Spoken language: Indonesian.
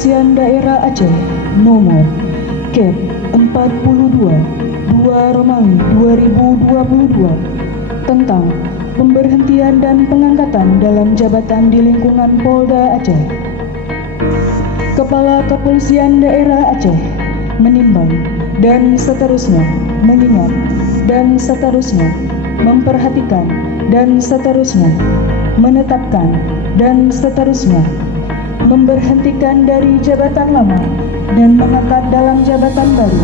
Kepolisian Daerah Aceh nomor Kep 42 2 Romawi 2022 tentang pemberhentian dan pengangkatan dalam jabatan di lingkungan Polda Aceh. Kepala Kepolisian Daerah Aceh menimbang dan seterusnya mengingat dan seterusnya memperhatikan dan seterusnya menetapkan dan seterusnya memberhentikan dari jabatan lama dan mengangkat dalam jabatan baru